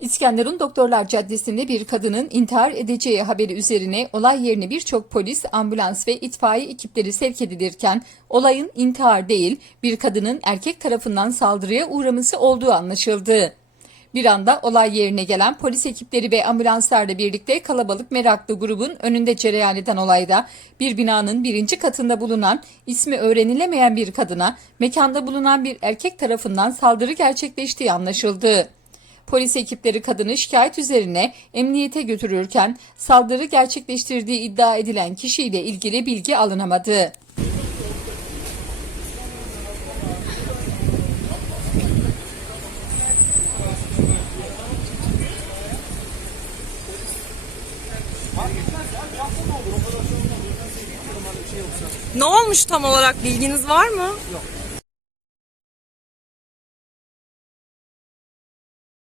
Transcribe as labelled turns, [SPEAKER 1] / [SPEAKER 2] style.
[SPEAKER 1] İskenderun Doktorlar Caddesi'nde bir kadının intihar edeceği haberi üzerine olay yerine birçok polis, ambulans ve itfaiye ekipleri sevk edilirken olayın intihar değil bir kadının erkek tarafından saldırıya uğraması olduğu anlaşıldı. Bir anda olay yerine gelen polis ekipleri ve ambulanslarla birlikte kalabalık meraklı grubun önünde cereyan eden olayda bir binanın birinci katında bulunan ismi öğrenilemeyen bir kadına mekanda bulunan bir erkek tarafından saldırı gerçekleştiği anlaşıldı. Polis ekipleri kadını şikayet üzerine emniyete götürürken saldırı gerçekleştirdiği iddia edilen kişiyle ilgili bilgi alınamadı.
[SPEAKER 2] Ne olmuş tam olarak bilginiz var mı?
[SPEAKER 3] Yok